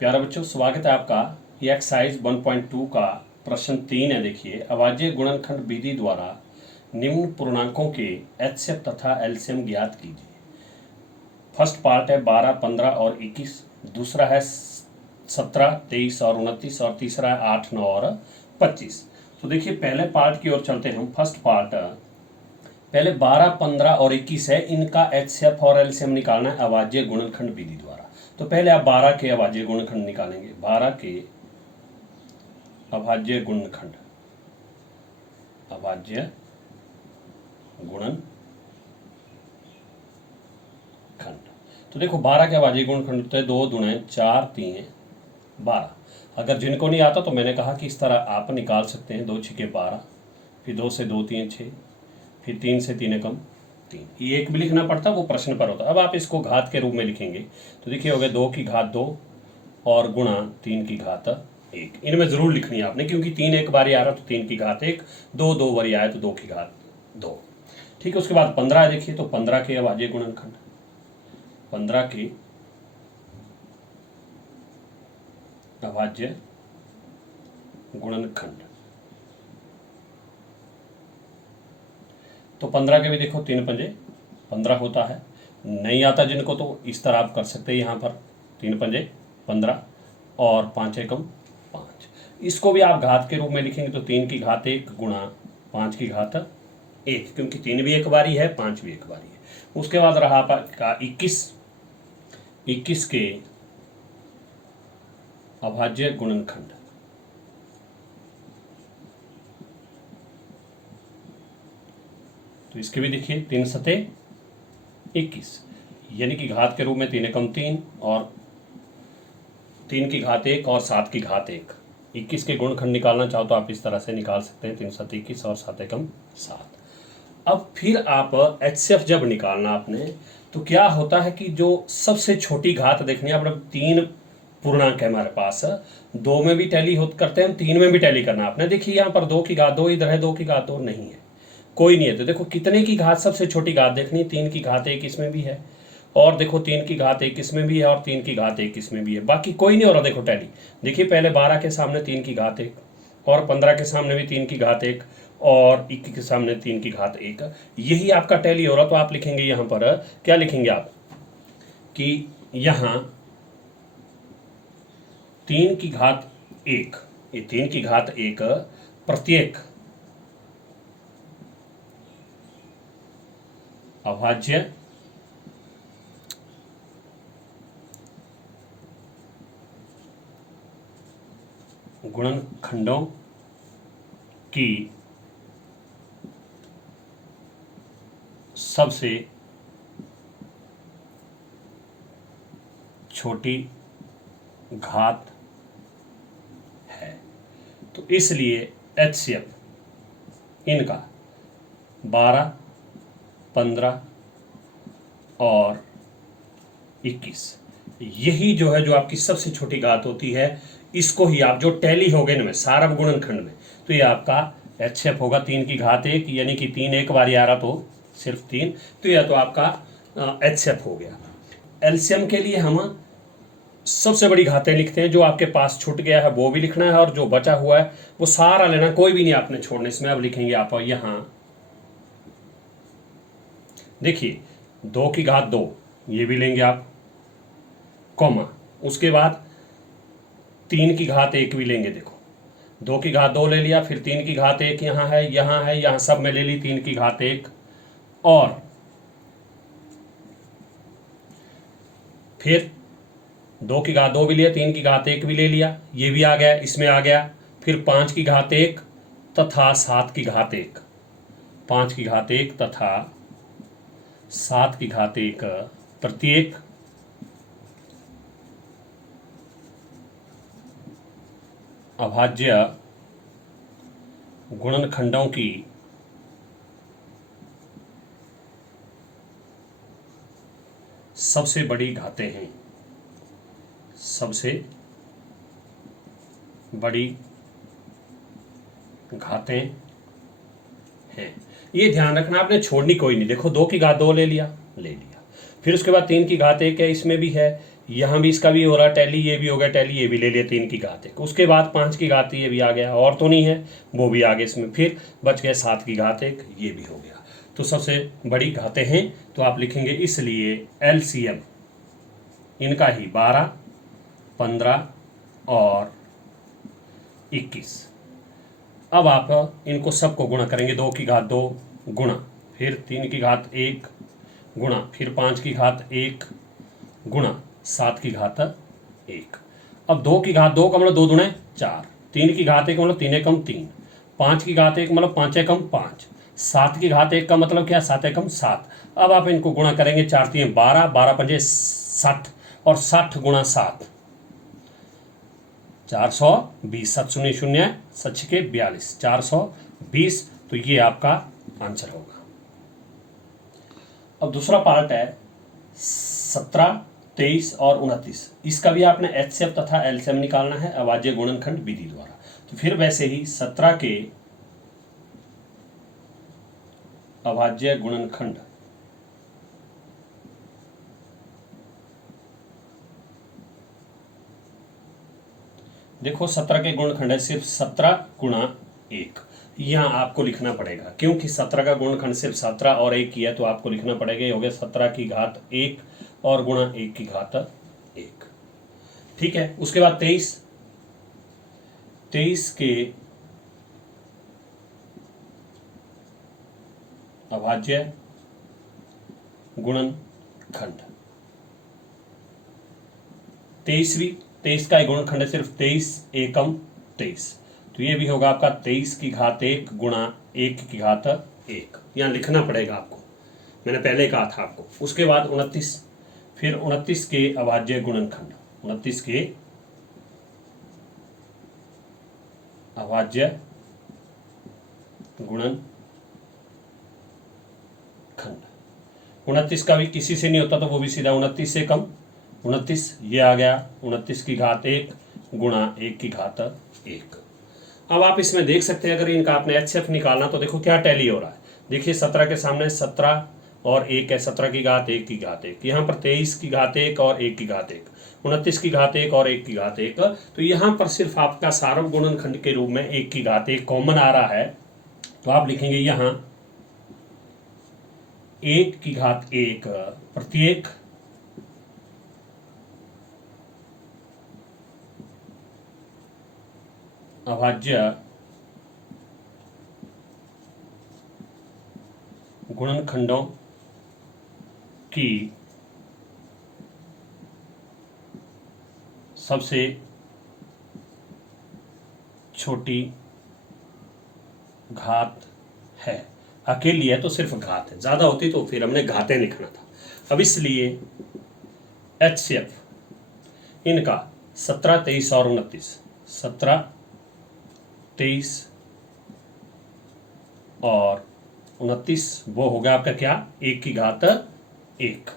प्यारे बच्चों, स्वागत है आपका। ये एक्सरसाइज 1.2 का प्रश्न 3 है। देखिए, अभाज्य गुणनखंड विधि द्वारा निम्न पूर्णांकों के एचसीएफ तथा एलसीएम ज्ञात कीजिए। फर्स्ट पार्ट है 12, 15 और 21, दूसरा है 17, 23 और 29 और तीसरा है 8, 9 और 25। तो देखिए, पहले पार्ट की ओर चलते हैं हम। फर्स्ट पार्ट पहले 12, 15 और 21 है, इनका एचसीएफ और एलसीएम निकालना है अभाज्य गुणनखंड विधि द्वारा। तो पहले आप 12 के अभाज्य गुणनखंड निकालेंगे। 12 के अभाज्य गुणनखंड, अभाज्य गुणनखंड। तो देखो, 12 के अभाज्य गुणनखंड होते हैं 2 दूने 4, 3 12। अगर जिनको नहीं आता तो मैंने कहा कि इस तरह आप निकाल सकते हैं। 2 छक्के 12, फिर 2 से 2 3 6, फिर 3 से 3 कम 3। ये एक भी लिखना पड़ता, वो प्रश्न पर होता। अब आप इसको घात के रूप में लिखेंगे तो देखिए हो गया 2 की घात 2 और गुणा 3 की घात 1। इनमें जरूर लिखनी है आपने, क्योंकि 3 एक बार आ रहा तो 3 की घात 1, 2 2 बार आए तो 2 की घात 2। ठीक है, उसके बाद 15 है। देखिए, तो 15 के अभाज्य गुणनखंड, 15 के अभाज्य गुणनखंड। तो 15 के भी देखो 3 पंजे 15 होता है। नहीं आता जिनको तो इस तरह आप कर सकते हैं। यहाँ पर 3 पंजे 15 और 5 एकम 5। इसको भी आप घात के रूप में लिखेंगे तो 3 की घात 1 गुणा 5 की घात 1, क्योंकि 3 भी एक बारी है, 5 भी एक बारी है। उसके बाद रहा आपका 21 के अभाज्य गुणनखंड। तो इसके भी देखिए 3 सते 21, यानी कि घात के रूप में 3 एकम 3 और 3 की घात 1 और 7 की घात 1। 21 के गुणनखंड निकालना चाहो तो आप इस तरह से निकाल सकते हैं, 3 सत 21 और 7 एकम 7। अब फिर आप एचसीएफ जब निकालना आपने, तो क्या होता है कि जो सबसे छोटी घात देखनी है। अब 3 पूर्णांक है हमारे पास, 2 में भी टैली करते हैं, 3 में भी टैली करना है आपने। देखिए यहाँ पर 2 की घात 2 इधर है, 2 की घात 2 नहीं है, कोई नहीं है। तो देखो कितने की घात सबसे छोटी घात देखनी, 3 की घात 1 इसमें भी है, और देखो 3 की घात 1 इसमें भी है, और 3 की घात 1 इसमें भी है। बाकी कोई नहीं हो रहा। देखो टैली, देखिए पहले 12 के सामने 3 की घात 1, और 15 के सामने भी 3 की घात 1, और 21 के सामने 3 की घात 1। यही आपका टैली हो रहा। तो आप लिखेंगे यहाँ पर, क्या लिखेंगे आप, कि यहाँ 3 की घात 1, ये 3 की घात 1 प्रत्येक अभाज्य गुणनखंडों की सबसे छोटी घात है। तो इसलिए एचसीएफ इनका 12, 15 और 21, यही जो है जो आपकी सबसे छोटी घात होती है। इसको ही आप जो टैली हो गए इनमें सारव गुणनखंड में, तो ये आपका एचसीएफ होगा 3 की घात 1, यानी कि 3 एक बार आ रहा तो सिर्फ 3, तो यह तो आपका एचसीएफ हो गया। एलसीएम के लिए हम सबसे बड़ी घातें लिखते हैं, जो आपके पास छूट गया है वो भी लिखना है, और जो बचा हुआ है वो सारा लेना, कोई भी नहीं आपने छोड़ना इसमें। अब लिखेंगे आप यहां, देखिए 2 की घात 2 ये भी लेंगे आप, कॉमा, उसके बाद 3 की घात 1 भी लेंगे। देखो 2 की घात 2 ले लिया, फिर 3 की घात 1 यहाँ है, यहाँ है, यहाँ सब में ले ली 3 की घात 1, और फिर 2 की घात 2 भी लिया, 3 की घात 1 भी ले लिया, ये भी आ गया, इसमें आ गया। फिर 5 की घात 1 तथा 7 की घात 1, 5 की घात 1 तथा 7 की घात 1 प्रत्येक अभाज्य गुणनखंडों की सबसे बड़ी घातें हैं, सबसे बड़ी घातें हैं। ये ध्यान रखना आपने, छोड़नी कोई नहीं। देखो 2 की घात 2 ले लिया, फिर उसके बाद 3 की घात 1 है, इसमें भी है, यहाँ भी इसका भी हो रहा टैली, ये भी हो गया टैली, ये भी ले लिया 3 की घात 1। उसके बाद 5 की घात ये भी आ गया, और तो नहीं है, वो भी आ गया इसमें। फिर बच गया 7 की घात 1, ये भी हो गया। तो सबसे बड़ी घातें हैं, तो आप लिखेंगे इसलिए एलसीएम इनका ही 12, 15 और 21। अब आप इनको सबको गुणा करेंगे, 2 की घात 2 गुणा, फिर 3 की घात 1 गुणा, फिर 5 की घात 1 गुणा 7 की घात 1। अब 2 की घात 2 का मतलब 2 दूने 4, 3 की घात 1 मतलब 3 एकम 3, 5 की घात 1 मतलब 5 एकम 5, 7 की घात 1 का मतलब क्या, 7 एकम 7। अब आप इनको गुणा करेंगे, 4 3 12, 12 पंजे 60, और 60 गुणा 7 420, 7 शून्य शून्य 7 के 42, 420। तो ये आपका आंसर होगा। अब दूसरा पार्ट है 17, 23 और 29। इसका भी आपने एचसीएफ तथा एलसीएम निकालना है अभाज्य गुणनखंड विधि द्वारा। तो फिर वैसे ही 17 के अभाज्य गुणनखंड देखो, 17 के गुणनखंड है सिर्फ 17 गुणा 1। यहाँ आपको लिखना पड़ेगा, क्योंकि 17 का गुणनखंड सिर्फ 17 और 1 की है, तो आपको लिखना पड़ेगा। ये हो गया 17 की घात 1 और गुणा 1 की घात 1। ठीक है। उसके बाद 23 के अभाज्य गुणनखंड, 23 का गुणनखंड है सिर्फ 23 एकम 23। तो ये भी होगा आपका 23 की घात 1 गुणा 1 की घात 1। यहाँ लिखना पड़ेगा आपको, मैंने पहले कहा था आपको। उसके बाद 29, फिर 29 के अभाज्य गुणनखंड, 29 के अभाज्य गुणनखंड, 29 का भी किसी से नहीं होता, तो वो भी सीधा 29 से कम 29, ये आ गया 29 की घात 1 गुणा 1 की घात 1। अब आप इसमें देख सकते हैं, अगर इनका आपने एचसीएफ निकालना, तो देखो क्या टैली हो रहा है। देखिए 17 के सामने 17 और 1 है, 17 की घात 1 की घात 1, यहाँ पर 23 की घात 1 और 1 की घात 1, 29 की घात 1 और 1 की घात 1। तो यहाँ पर सिर्फ आपका सार्वभौम गुणनखंड के रूप में 1 की घात 1 कॉमन आ रहा है। तो आप लिखेंगे यहाँ 1 की घात 1 प्रत्येक अभाज्य गुणनखंडों की सबसे छोटी घात है। अकेली है तो सिर्फ घात है, ज्यादा होती तो फिर हमने घातें लिखना था। अब इसलिए एचसीएफ इनका 17, 23 और 29, 17, 23 और 29, वो होगा आपका क्या, 1 की घात 1।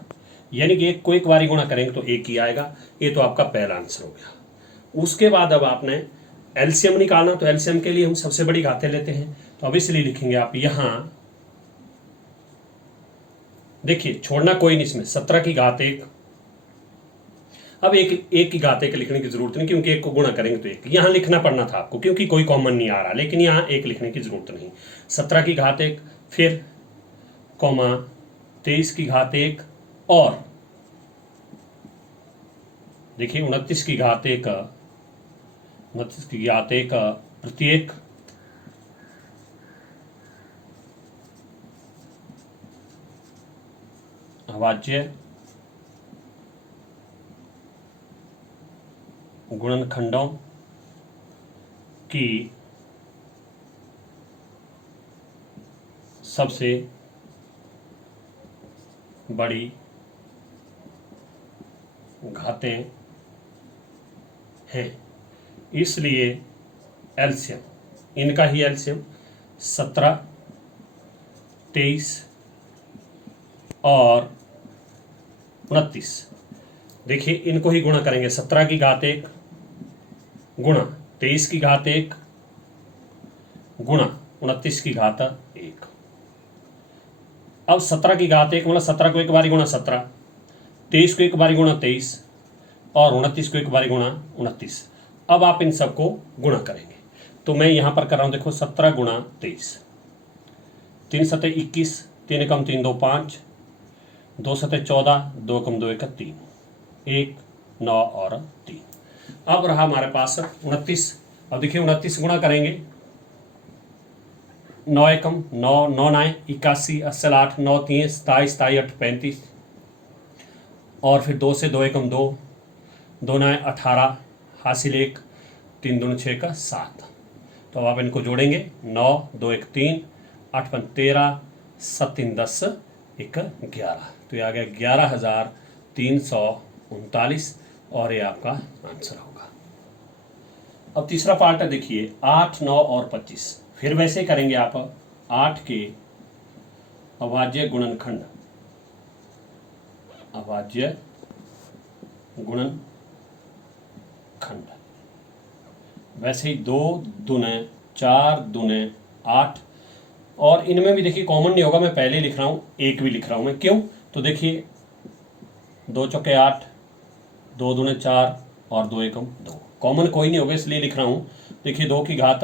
यानी कि 1 को 1 बारी गुणा करेंगे तो 1 ही आएगा। ये तो आपका पहला आंसर हो गया। उसके बाद अब आपने एलसीएम निकालना, तो एलसीएम के लिए हम सबसे बड़ी घातें लेते हैं। तो अब इसलिए लिखेंगे आप यहां, देखिए छोड़ना कोई नहीं इसमें, 17 की घात 1। अब एक की घात 1 लिखने की जरूरत नहीं, क्योंकि 1 को गुणा करेंगे तो 1 यहां लिखना पड़ना था आपको, क्योंकि कोई कॉमन नहीं आ रहा, लेकिन यहां 1 लिखने की जरूरत नहीं। 17 की घात 1, फिर कॉमा 23 की घात 1, और देखिए 29 की घात 1, 29 की घात 1 प्रत्येक अभाज्य गुणनखंडों की सबसे बड़ी घातें हैं। इसलिए एलसीएम, इनका ही एलसीएम 17, 23 और 29, देखिए इनको ही गुणा करेंगे। 17 की घात 1 गुणा 23 की घात 1 गुणा 29 की घात 1। अब 17 की घात 1 मतलब 17 को 1 बारी गुणा 17, 23 को 1 बारी गुणा 23, और 29 को एक बारी गुणा 29। अब आप इन सबको गुणा करेंगे, तो मैं यहाँ पर कर रहा हूँ, देखो 17 गुणा 23, 3 सते 21, 3 एकम 3 2 5, 2 सते 14, 2 एकम 2 एक 3, 1 9 और 3। अब रहा हमारे पास 29। अब देखिए 29 गुणा करेंगे, 9 एकम 9, 9 9 81, 80 8, 9 3 27, 27 8 35, और फिर 2 से 2 एकम 2, 2 9 18, हासिल 1, 3 दूनी 6 का 7। तो अब आप इनको जोड़ेंगे, 9 2 1 3, 8 5 13, 7 3 10, 1 11। तो ये आ गया 11,339 और ये आपका आंसर होगा। अब तीसरा पार्ट है, देखिए 8 9 और 25। फिर वैसे करेंगे आप, 8 के अभाज्य गुणनखंड, अभाज्य गुणनखंड, वैसे ही 2 दूने 4 दूने 8, और इनमें भी देखिए कॉमन नहीं होगा, मैं पहले लिख रहा हूँ, एक भी लिख रहा हूँ मैं, क्यों? तो देखिए 2 चौके 8, 2 दूने 4 और 2 एकम 2, कॉमन कोई नहीं होगा इसलिए लिख रहा हूँ। देखिए 2 की घात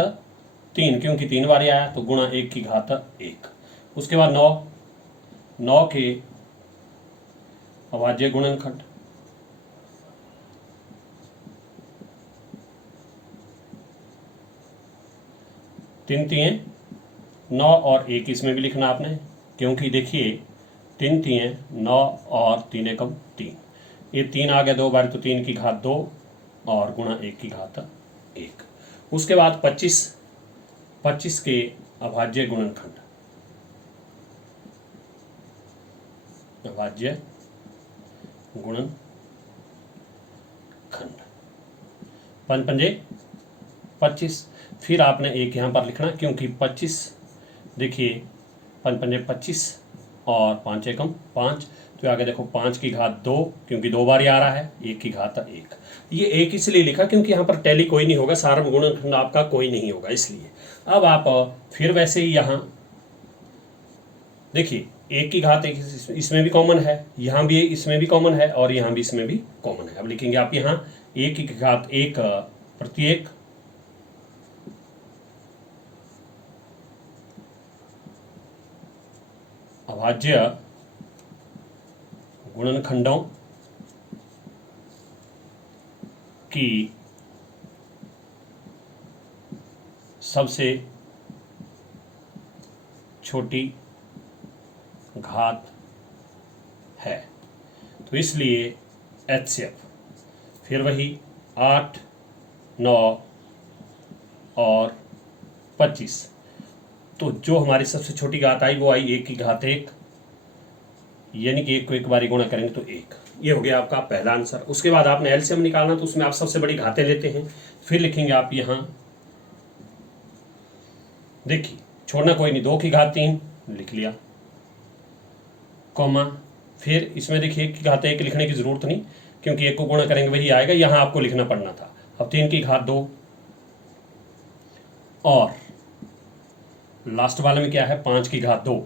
3, क्योंकि 3 बार आया, तो गुणा 1 की घात 1। उसके बाद 9, 9 के अभाज्य गुणनखंड, तीन तिये 9 और 1 इसमें भी लिखना आपने, क्योंकि देखिए 3 तिये 9 और 3 एकम 3, ये 3 आ गया 2 बार, तो 3 की घात 2 और गुणा 1 की घात 1। उसके बाद 25, 25 के अभाज्य गुणनखंड, अभाज्य गुणनखंड, 5 पंजे 25। फिर आपने एक यहाँ पर लिखना, क्योंकि 25 देखिए 5 पंजे 25 और 5 एकम 5, तो आगे देखो 5 की घात 2, क्योंकि 2 बार ही आ रहा है, 1 की घात 1। ये 1 इसलिए लिखा क्योंकि यहाँ पर टैली कोई नहीं होगा, सार्वम गुणनखंड आपका कोई नहीं होगा, इसलिए। अब आप फिर वैसे ही यहाँ देखिए 1 की घात 1 इसमें भी कॉमन है, यहाँ भी इसमें भी कॉमन है, और यहाँ भी इसमें भी कॉमन है। अब लिखेंगे आप यहाँ 1 की घात 1 प्रत्येक अभाज्य गुणनखंडों की सबसे छोटी घात है, तो इसलिए HCF। फिर वही 8 9 और 25, तो जो हमारी सबसे छोटी घात आई वो आई 1 की घात 1, यानी कि 1 को एक बारी गुणा करेंगे तो 1। ये हो गया आपका पहला आंसर। उसके बाद आपने एलसीएम निकालना, तो उसमें आप सबसे बड़ी घातें लेते हैं। फिर लिखेंगे आप यहाँ, देखिए छोड़ना कोई नहीं, 2 की घात 3 लिख लिया, कॉमा, फिर इसमें देखिए 1 की घात 1 लिखने की जरूरत नहीं, क्योंकि 1 को गुणा करेंगे वही आएगा, यहाँ आपको लिखना पड़ना था। अब 3 की घात 2, और लास्ट वाले में क्या है, 5 की घात 2,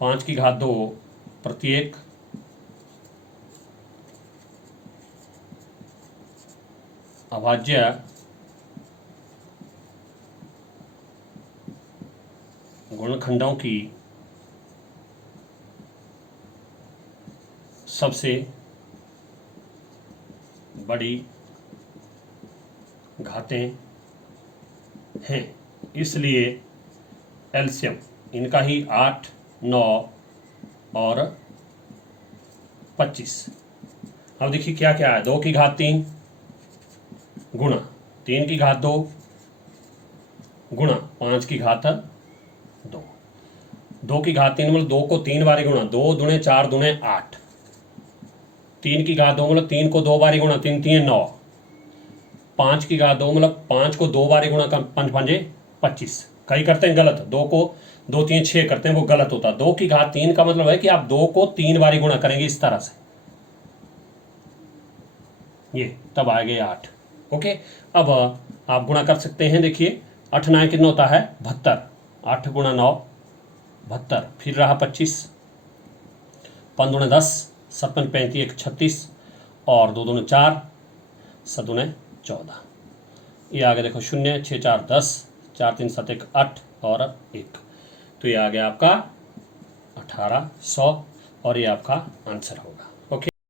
5 की घात 2 प्रत्येक अभाज्य गुणनखंडों की सबसे बड़ी घातें हैं, इसलिए एलसीएम इनका ही 8 9 और 25। अब देखिए क्या क्या है, 2 की घात 3 गुणा 3 की घात 2 गुणा 5 की घात 2, 2 की घात 3 मतलब 2 को 3 बारी गुणा, 2 दूने 4 दूने 8, 3 की घात 2 मतलब 3 को 2 बारी गुणा, 3 3 9, 5 की घात 2 मतलब 5 को 2 बारी गुणा, 5 5 25। कई करते हैं गलत, 2 को 2 3 6 करते हैं, वो गलत होता है। 2 की घात 3 का मतलब है कि आप 2 को 3 बारी गुणा करेंगे इस तरह से, ये तब आएगा 8। ओके, अब आप गुणा कर सकते हैं। देखिए 8 9 कितना होता है 72, 8 गुणा 9 72, फिर रहा 25, 5 दूने 10, 7 35 1 36, और 2 दूने 4, 7 दूने 14। ये आगे देखो 0, 6 4 10, 4 3 7 1 8 और 1। तो ये आ गया आपका 1800 और ये आपका आंसर होगा।